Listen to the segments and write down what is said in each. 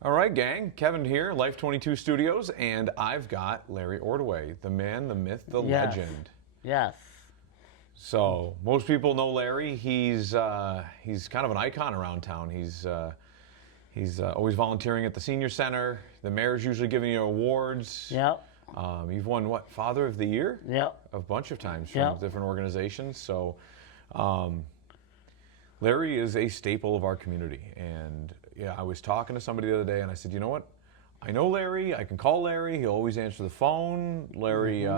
All right, gang. Kevin here, Life22 Studios, and I've got Larry Ordway, the man, the myth, the Yes. legend. Yes. So most people know Larry. He's kind of an icon around town. He's always volunteering at the senior center. The mayor's usually giving you awards. Yep. You've won what, Father of the Year? Yep. A bunch of times from Yep. different organizations. So Larry is a staple of our community. And yeah, I was talking to somebody the other day, and I said, you know what? I know Larry. I can call Larry. He'll always answer the phone. Larry,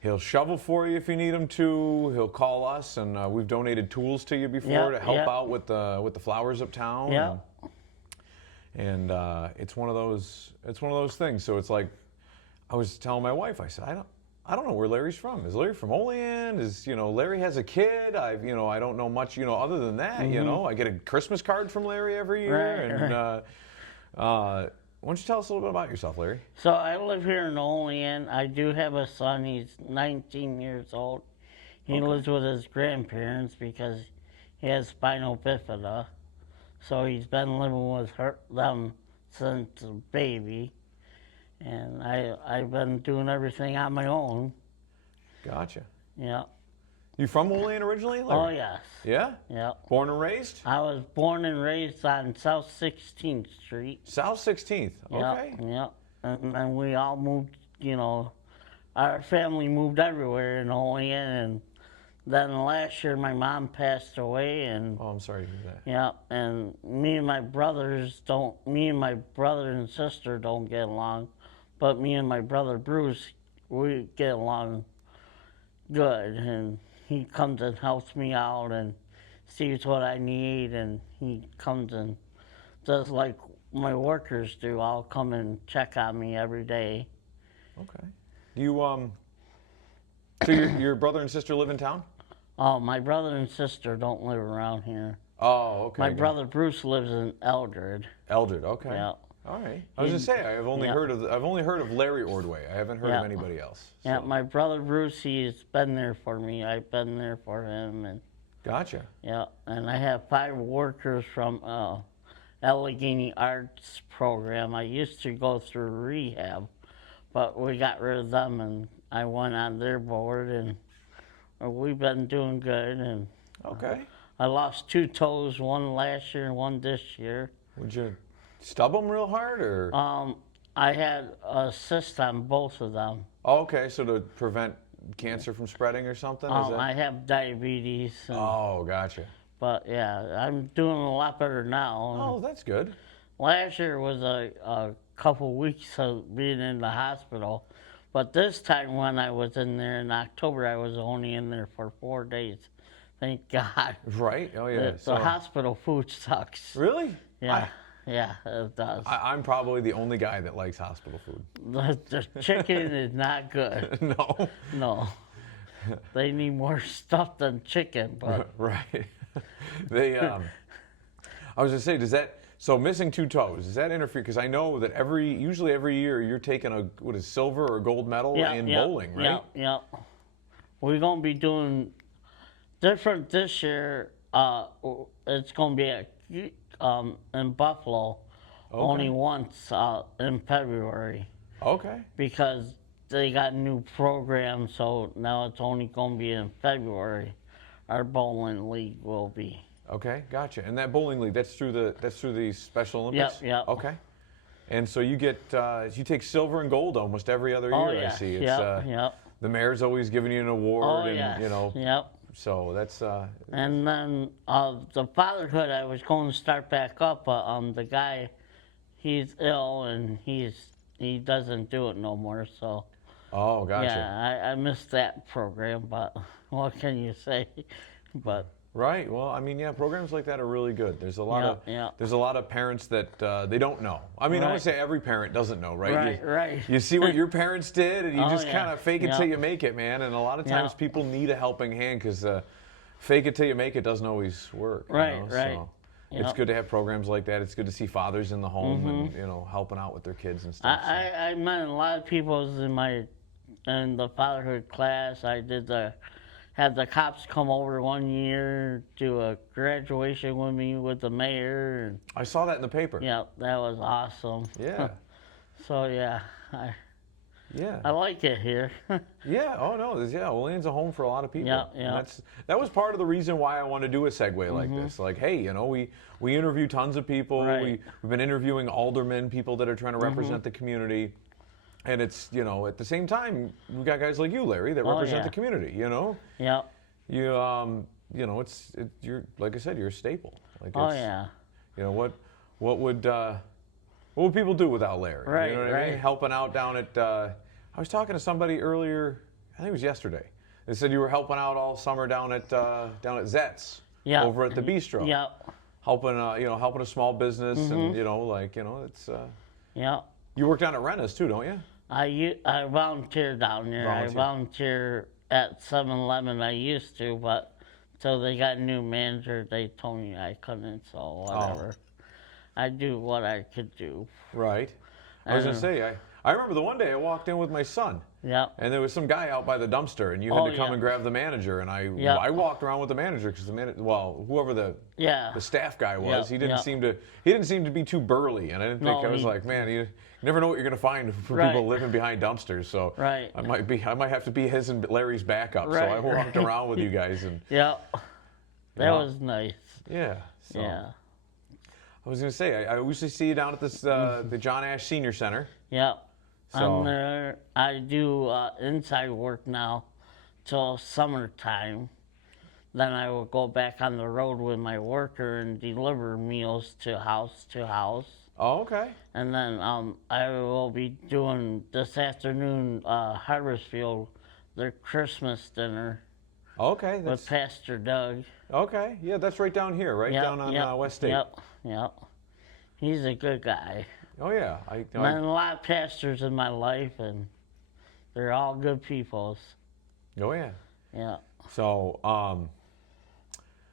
he'll shovel for you if you need him to. He'll call us, and we've donated tools to you before Yep, to help yep. out with the flowers uptown. Yep. And it's one of those things. So it's like, I was telling my wife, I said, I don't know where Larry's from. Is Larry from Olean? Larry has a kid? I don't know much, other than that, I get a Christmas card from Larry every year. Right. Why don't you tell us a little bit about yourself, Larry? So I live here in Olean. I do have a son. He's 19 years old. He lives with his grandparents because he has spinal bifida. So he's been living with them since a baby. And I've been doing everything on my own. Gotcha. Yeah. You from Olean originally, Larry? Oh, yes. Yeah? Yeah. Born and raised? I was born and raised on South 16th Street. South 16th. Okay. Yeah. And we all moved, our family moved everywhere in Olean. And then last year my mom passed away, and Oh, I'm sorry to hear that. yeah, and me and my brother and sister don't get along, but me and my brother Bruce, we get along good, and he comes and helps me out and sees what I need, and he comes and does like my workers do. I'll come and check on me every day. Okay. So your brother and sister live in town? Oh, my brother and sister don't live around here. Oh, okay. My brother Bruce lives in Eldred. Eldred, okay. Yeah. All right. I was gonna say I've only heard of Larry Ordway. I haven't heard of anybody else. Yeah, so. my brother Bruce, he's been there for me. I've been there for him, and Gotcha. yeah, and I have 5 workers from Allegheny Arts program. I used to go through rehab, but we got rid of them, and I went on their board, and we've been doing good. And Okay. I lost 2 toes, one last year and one this year. Would you stub them real hard, or? I had a cyst on both of them. Oh, okay, so to prevent cancer from spreading or something? Is that? I have diabetes. And, Oh, gotcha. But yeah, I'm doing a lot better now. Oh, that's good. Last year was a couple weeks of being in the hospital. But this time when I was in there in October, I was only in there for 4 days. Thank God. Right? Oh, yeah. The hospital food sucks. Really? Yeah, yeah, it does. I'm probably the only guy that likes hospital food. The chicken is not good. No. No. They need more stuff than chicken, but Right. I was gonna say, so missing 2 toes, does that interfere? Because I know that usually every year you're taking a silver or gold medal in bowling, right? Yeah. We're gonna be doing different this year. It's gonna be in Buffalo only once in February. Okay. Because they got a new program, so now it's only gonna be in February. Our bowling league will be. Okay, gotcha. And that bowling league, that's through the Special Olympics? Yep. Okay. And so you take silver and gold almost every other year, yes. I see. It's, Yep. The mayor's always giving you an award, Oh, and yes. Yep. so that's And then the fatherhood, I was going to start back up, but the guy, he's ill and he doesn't do it no more. So Oh, gotcha. yeah, I missed that program, but what can you say? But Right. Well, I mean, yeah, programs like that are really good. There's a lot there's a lot of parents that they don't know. I mean, I would say every parent doesn't know, right? Right. You see what your parents did, and you Oh, just yeah. kind of fake it till you make it, man. And a lot of times people need a helping hand because fake it till you make it doesn't always work. Right. So it's good to have programs like that. It's good to see fathers in the home and helping out with their kids and stuff. I met a lot of people in the fatherhood class. I did the had the cops come over one year, do a graduation with me with the mayor. And, I saw that in the paper. yeah, that was awesome. Yeah. So yeah, Yeah. I like it here. Yeah. Oh no. Olean's a home for a lot of people. Yeah, And yeah. that was part of the reason why I want to do a segue like this. Like, hey, we interview tons of people. Right. We've been interviewing aldermen, people that are trying to represent the community. And it's, at the same time, we got guys like you, Larry, that represent yeah. the community. Yeah. You're, like I said, you're a staple. Like, Oh yeah. What would people do without Larry? Right, You know what I mean? right. Helping out down at, I was talking to somebody earlier, I think it was yesterday. They said you were helping out all summer down at Zet's, Yeah. over at the bistro. Yeah. Helping a small business, and it's. Yeah. You work down at Renna's too, don't you? I volunteer down there. I volunteer at 7-Eleven. I used to, but until they got a new manager, they told me I couldn't. So whatever. I do what I could do. Right. I was gonna say, I remember the one day I walked in with my son. Yeah. And there was some guy out by the dumpster, and you had to come yeah. and grab the manager. And I walked around with the manager because whoever the staff guy was, Yeah, he didn't seem to be too burly, and I didn't think I was like, man, you never know what you're gonna find for people living behind dumpsters. So Right. I might have to be his and Larry's backup. So I walked around with you guys, and Yeah. That was nice. yeah. So Yeah. I was gonna say, I usually see you down at this the John Ash Senior Center. Yeah. So- I'm there. I do inside work now till summertime. Then I will go back on the road with my worker and deliver meals to house to house. Oh, okay. And then I will be doing this afternoon Harvestfield, their Christmas dinner Okay. with Pastor Doug. Okay. Yeah, that's right down here, right down on West State. Yep. He's a good guy. Oh yeah. Met a lot of pastors in my life, and they're all good people. Oh yeah. Yeah. So I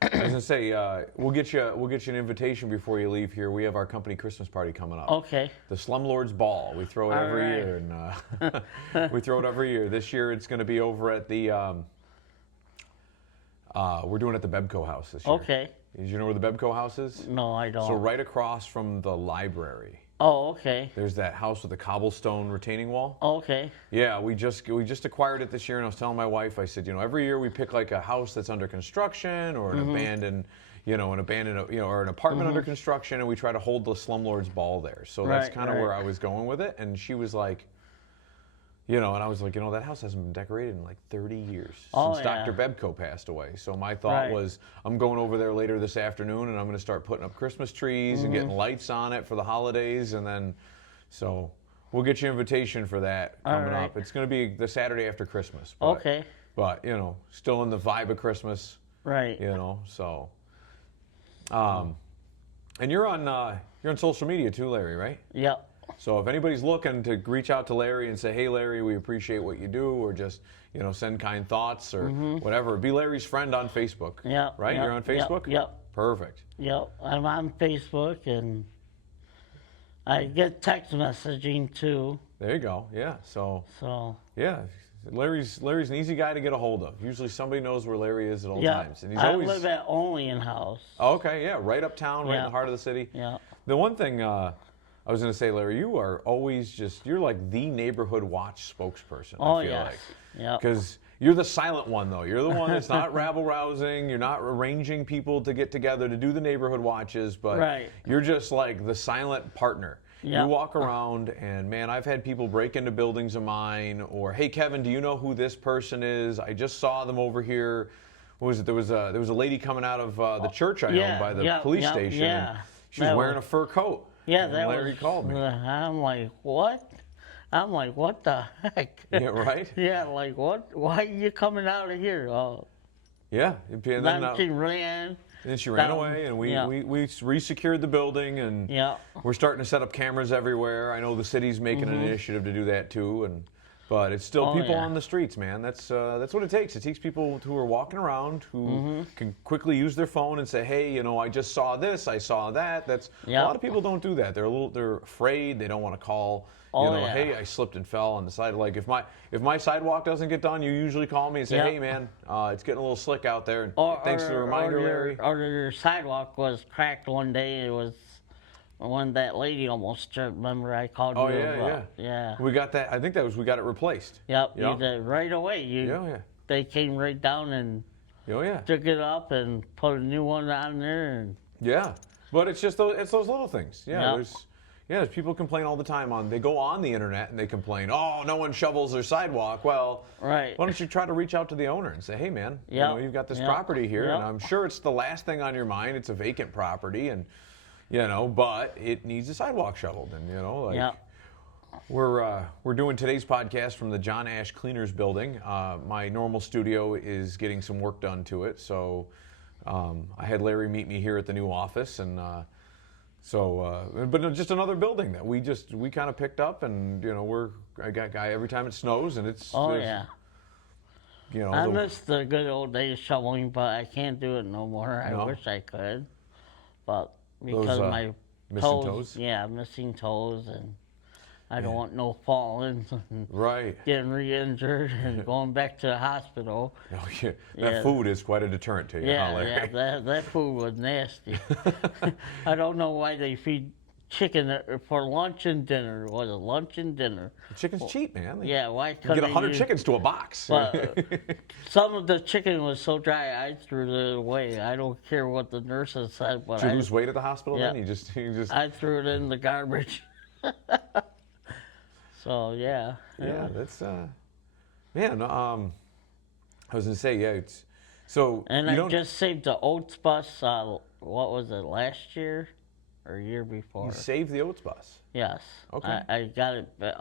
was gonna say we'll get you an invitation before you leave here. We have our company Christmas party coming up. Okay. The Slumlords Ball. We throw it every right. year, and we throw it every year. This year it's going to be over at the. We're doing it at the Bebco House this year. Okay. Did you know where the Bebco House is? No, I don't. So right across from the library. Oh, okay. There's that house with the cobblestone retaining wall. Okay. Yeah, we just acquired it this year, and I was telling my wife, I said, every year we pick like a house that's under construction or an abandoned, or an apartment under construction, and we try to hold the Slumlords Ball there. So that's kind of where I was going with it, and she was like, and I was like, that house hasn't been decorated in like 30 years since Dr. Bebco passed away. So my thought was, I'm going over there later this afternoon, and I'm going to start putting up Christmas trees and getting lights on it for the holidays, and then, so we'll get you an invitation for that coming up. It's going to be the Saturday after Christmas. But, Okay. But still in the vibe of Christmas. Right. So, and you're on social media too, Larry, right? Yep. So if anybody's looking to reach out to Larry and say, hey, Larry, we appreciate what you do, or just, send kind thoughts or whatever, be Larry's friend on Facebook. Yep. Right? Yep. You're on Facebook? Yep. Perfect. Yep. I'm on Facebook, and I get text messaging too. There you go. Yeah. So, yeah. Larry's an easy guy to get a hold of. Usually somebody knows where Larry is at all times. And he's I always... live at Olean House. Oh, okay, yeah. Right uptown, right in the heart of the city. Yeah. The one thing I was going to say, Larry, you are always you're like the neighborhood watch spokesperson, I feel like. Yeah. Because you're the silent one, though. You're the one that's not rabble-rousing. You're not arranging people to get together to do the neighborhood watches, but you're just like the silent partner. Yeah. You walk around, and man, I've had people break into buildings of mine, or hey, Kevin, do you know who this person is? I just saw them over here. What was it? There was a lady coming out of the church I own by the police station. Yeah. And she was wearing a fur coat. Yeah, and that Larry was, called me. I'm like, what? I'm like, what the heck? Yeah, right? Yeah, like, what? Why are you coming out of here? Oh. Yeah. And then she ran. Then she ran away, and we re-secured the building, and we're starting to set up cameras everywhere. I know the city's making an initiative to do that too, and But it's still Oh, people yeah. on the streets, man. That's what it takes. It takes people who are walking around who can quickly use their phone and say, "Hey, you know, I just saw this, I saw that." That's Yep. a lot of people don't do that. They're afraid. They don't want to call. Oh, You know, yeah. hey, I slipped and fell on the side. Like if my sidewalk doesn't get done, you usually call me and say, Yep. "Hey, man, it's getting a little slick out there." And Or, thanks for the reminder, Larry. Or your sidewalk was cracked one day. It was when that lady almost tripped. Remember I called Oh you yeah, about? yeah. Yeah. We got that. I think we got it replaced. Yep. Yeah. You did right away. Yeah. They came right down and Oh yeah. took it up and put a new one on there. And Yeah, but it's just those little things. Yeah, Yep. there's people complain all the time they go on the internet and they complain, oh, no one shovels their sidewalk. Well, right. why don't you try to reach out to the owner and say, hey man, you know, you've got this Yep. property here, and Yep. I'm sure it's the last thing on your mind. It's a vacant property, and you know, but it needs a sidewalk shoveled, and you know, like. Yep. We're doing today's podcast from the John Ash Cleaners building. My normal studio is getting some work done to it, so I had Larry meet me here at the new office, and but just another building that we kind of picked up, and you know I got guy every time it snows, and it's Oh yeah. you know I miss the good old days shoveling, but I can't do it no more. No? I wish I could, but because Those, my missing toes? yeah, missing toes, and I don't want no falling and right. getting re-injured and going back to the hospital. Oh, yeah. That Yeah. food is quite a deterrent to you, huh, Yeah, Larry? yeah, that food was nasty. I don't know why they feed chicken for lunch and dinner. Was it lunch and dinner? Chicken's cheap, man. Yeah, why You couldn't get 100 they chickens to a box. But some of the chicken was so dry, I threw it away. I don't care what the nurses said, but Did you lose weight at the hospital Yeah. then? You just I threw it in the garbage. So yeah. yeah, that's man. I was gonna say, yeah, it's so And you I don't just saved the Oats bus. What was it, last year or year before? you save the Oats bus. Yes. Okay. I got it. But,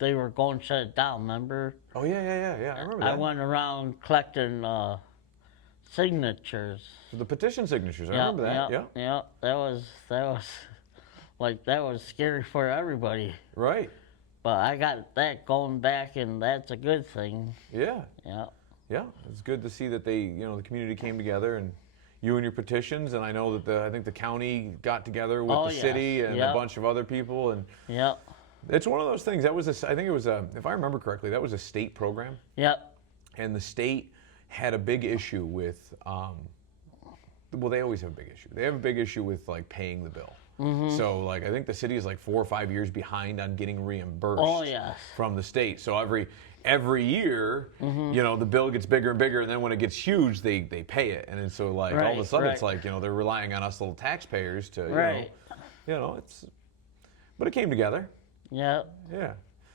they were going to shut it down. Remember? Oh yeah. I remember I that. went around collecting signatures. The petition signatures. I remember that. Yeah. Yeah. That was scary for everybody. Right. But I got that going back, and that's a good thing. Yeah. Yeah. Yeah. It's good to see that the community came together and you and your petitions, and I know that I think the county got together with the yes. city and Yep. a bunch of other people, and Yep. it's one of those things. I think it was if I remember correctly, that was a state program. Yep. And the state had a big issue with, well, they always have a big issue. They have a big issue with like paying the bill. Mm-hmm. So like I think the city is like 4 or 5 years behind on getting reimbursed Oh, yes. from the state. So every year, Mm-hmm. you know, the bill gets bigger and bigger, and then when it gets huge, they pay it. And then so like all of a Right, sudden it's right. like, you know, they're relying on us little taxpayers to Right. but it came together. Yep. Yeah.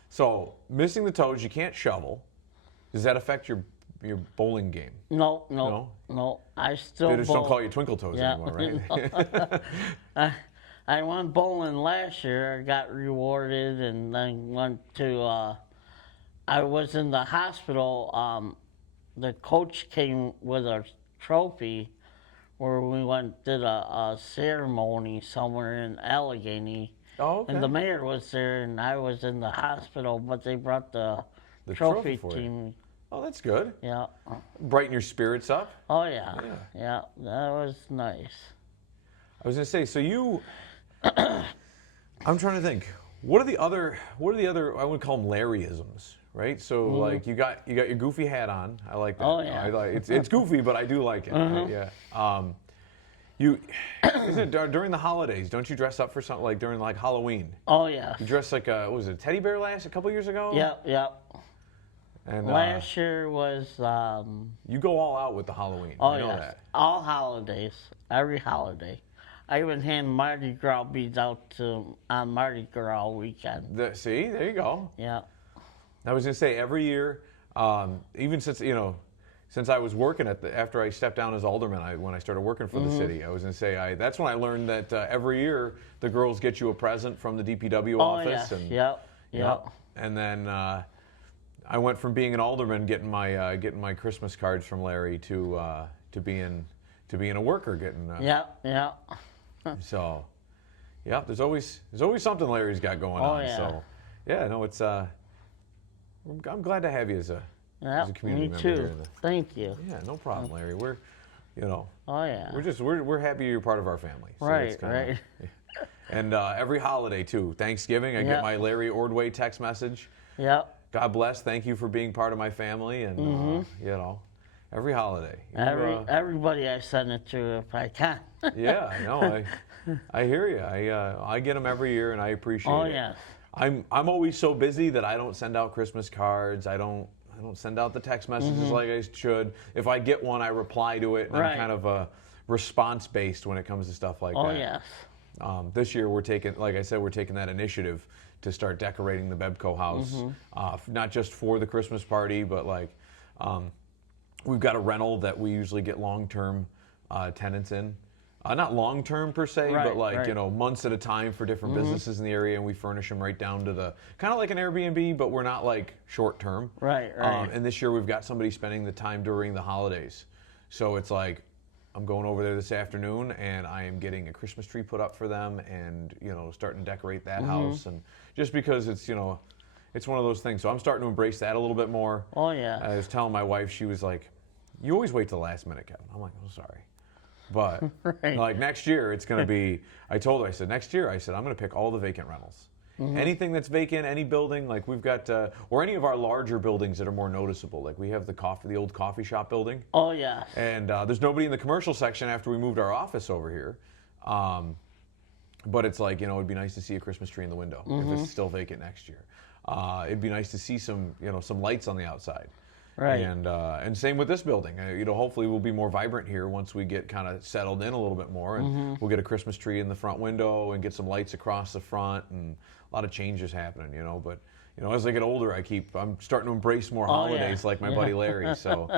So missing the toes, you can't shovel. Does that affect your bowling game? No. I still They just don't bowl. call you Twinkle Toes Yeah. anymore, right? I went bowling last year. I got rewarded, and then went to. I was in the hospital. The coach came with a trophy, where we did a ceremony somewhere in Allegheny. Oh, okay. And the mayor was there, and I was in the hospital, but they brought the trophy trophy for you. team. Oh, that's good. Yeah. Brighten your spirits up. Oh yeah. Yeah. That was nice. I was gonna say, so you. I'm trying to think. What are the other? I would call them Larryisms, right? So like you got your goofy hat on. I like that. Oh, yeah. I like it's goofy, but I do like it. Yeah. Isn't it during the holidays? Don't you dress up for something like during like Halloween? Oh yeah. You dress like what was it, a teddy bear a couple years ago? Yep. And Last year was you go all out with the Halloween. oh I know yes, that. all holidays, every holiday. I even hand Mardi Gras beads out on Mardi Gras weekend. See, there you go. Yeah. I was gonna say every year, even since I was working after I stepped down as alderman, when I started working for the city, I was gonna say that's when I learned that every year the girls get you a present from the DPW Oh office. yes. And, Yep. And then I went from being an alderman getting my Christmas cards from Larry to being a worker getting. Yep. So, yeah, there's always something Larry's got going Oh, on. yeah. So, yeah, no, it's I'm glad to have you as a community me member. too. Here Thank you. Yeah, no problem, Larry. We're, Oh yeah. we're happy you're part of our family. So Right, it's kinda- right. And every holiday too. Thanksgiving, I get my Larry Ordway text message. Yep. God bless. Thank you for being part of my family, and every holiday. Everybody I send it to if I can. Yeah, I know. I hear you. I get them every year, and I appreciate it. Oh yes. I'm always so busy that I don't send out Christmas cards. I don't send out the text messages like I should. If I get one, I reply to it, and I'm kind of response based when it comes to stuff like that. Oh yes. This year we're taking that initiative to start decorating the Bebco house, not just for the Christmas party, but we've got a rental that we usually get long-term tenants in. Not long-term per se, but months at a time for different businesses in the area, and we furnish them right down to the, kind of like an Airbnb, but we're not like short-term. Right. And this year we've got somebody spending the time during the holidays. So it's like, I'm going over there this afternoon, and I am getting a Christmas tree put up for them, and starting to decorate that house, and just because it's it's one of those things. So I'm starting to embrace that a little bit more. Oh yeah. I was telling my wife, she was like, "You always wait till the last minute, Kevin." I'm like, "Oh, sorry," but like next year it's going to be. I told her, I said, next year, I said, I'm going to pick all the vacant rentals. Anything that's vacant, any building, like we've got, or any of our larger buildings that are more noticeable. Like we have the old coffee shop building. Oh yeah. And there's nobody in the commercial section after we moved our office over here. But it's like, it'd be nice to see a Christmas tree in the window if it's still vacant next year. It'd be nice to see some lights on the outside. Right. And same with this building. Hopefully we'll be more vibrant here once we get kind of settled in a little bit more, and we'll get a Christmas tree in the front window and get some lights across the front, and a lot of changes happening. But as I get older, I'm starting to embrace more holidays like my buddy Larry. So,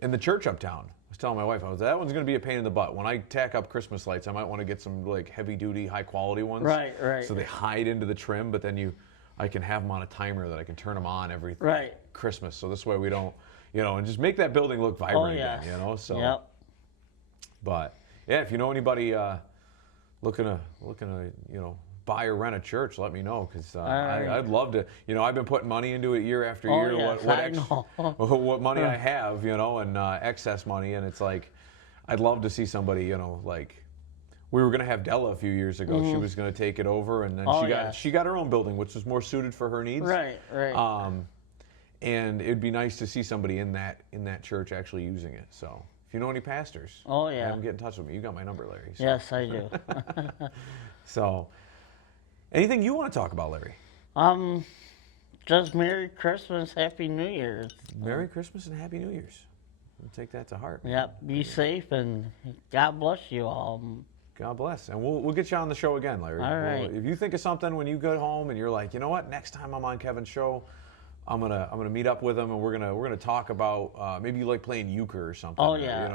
in the church uptown, I was telling my wife, that one's going to be a pain in the butt. When I tack up Christmas lights, I might want to get some like heavy duty, high quality ones. Right. So they hide into the trim, but then I can have them on a timer that I can turn them on every Christmas. So this way we don't, and just make that building look vibrant again, So, yep. But yeah, if you know anybody looking to buy or rent a church, let me know, because I'd love to. I've been putting money into it year after year. What money I have, and excess money, and it's like I'd love to see somebody, like. We were going to have Della a few years ago. She was going to take it over, and then she got her own building, which was more suited for her needs. Right. And it'd be nice to see somebody in that church actually using it. So if you know any pastors, have them get in touch with me. You got my number, Larry. So. Yes, I do. So, anything you want to talk about, Larry? Just Merry Christmas, Happy New Year's. Merry Christmas and Happy New Year's. We'll take that to heart. Yep. Be safe, and God bless you all. God bless. And we'll get you on the show again, Larry. All right. If you think of something when you go home and you're like, you know what, next time I'm on Kevin's show, I'm gonna meet up with him, and we're gonna talk about maybe you like playing euchre or something. Oh yeah.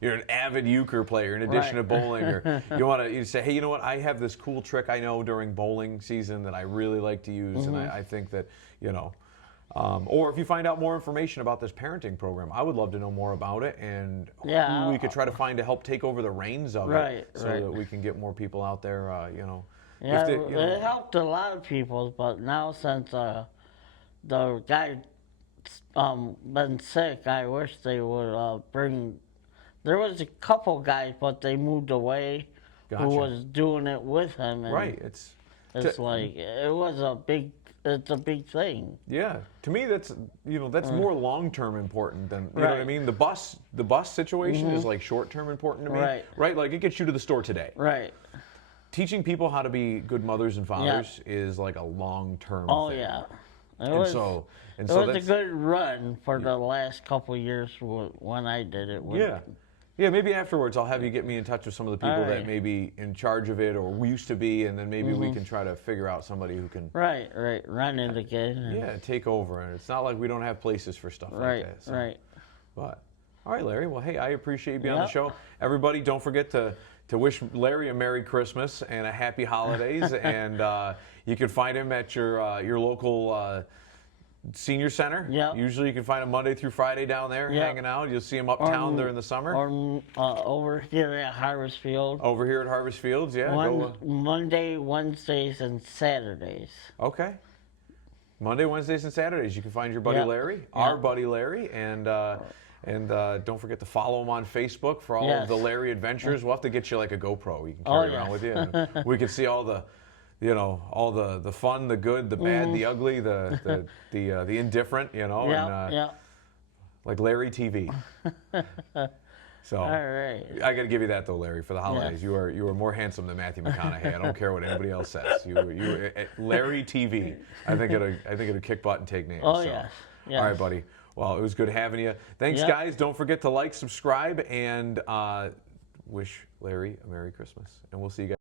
You're an avid euchre player in addition to bowling, or you say, hey, you know what, I have this cool trick I know during bowling season that I really like to use, and I think that or if you find out more information about this parenting program, I would love to know more about it, and who we could try to find to help take over the reins of it, so that we can get more people out there. Yeah, it helped a lot of people, but now since the guy been sick, I wish they would bring. There was a couple guys, but they moved away. Gotcha. Who was doing it with him? And It's like it was a big. It's a big thing. Yeah, to me that's more long term important than you know what I mean. The bus situation is like short term important to me. Right, like it gets you to the store today. Right. Teaching people how to be good mothers and fathers is like a long term. Oh thing. yeah. It was a good run for the last couple of years when I did it. Yeah, maybe afterwards I'll have you get me in touch with some of the people that may be in charge of it or we used to be, and then maybe we can try to figure out somebody who can... Right, run it again. Yeah, take over. And it's not like we don't have places for stuff like that. So. Right. But, all right, Larry. Well, hey, I appreciate you being on the show. Everybody, don't forget to wish Larry a Merry Christmas and a Happy Holidays. And you can find him at your local... Senior Center. Yeah. Usually you can find him Monday through Friday down there hanging out. You'll see him uptown during the summer. Or over here at Harvest Field. Over here at Harvest Fields, yeah. Monday, Wednesdays, and Saturdays. Okay. Monday, Wednesdays, and Saturdays. You can find your buddy Yep. Larry, our buddy Larry, and don't forget to follow him on Facebook for all of the Larry adventures. We'll have to get you like a GoPro you can carry around with you, and we can see all the, all the fun, the good, the bad, the ugly, the indifferent, and like Larry TV. So All right. I got to give you that though, Larry, for the holidays. You are more handsome than Matthew McConaughey. I don't care what anybody else says. You Larry TV. I think it'll kick butt and take names. Oh, so. yes. All right, buddy. Well, it was good having you. Thanks, guys. Don't forget to like, subscribe, and wish Larry a Merry Christmas. And we'll see you guys.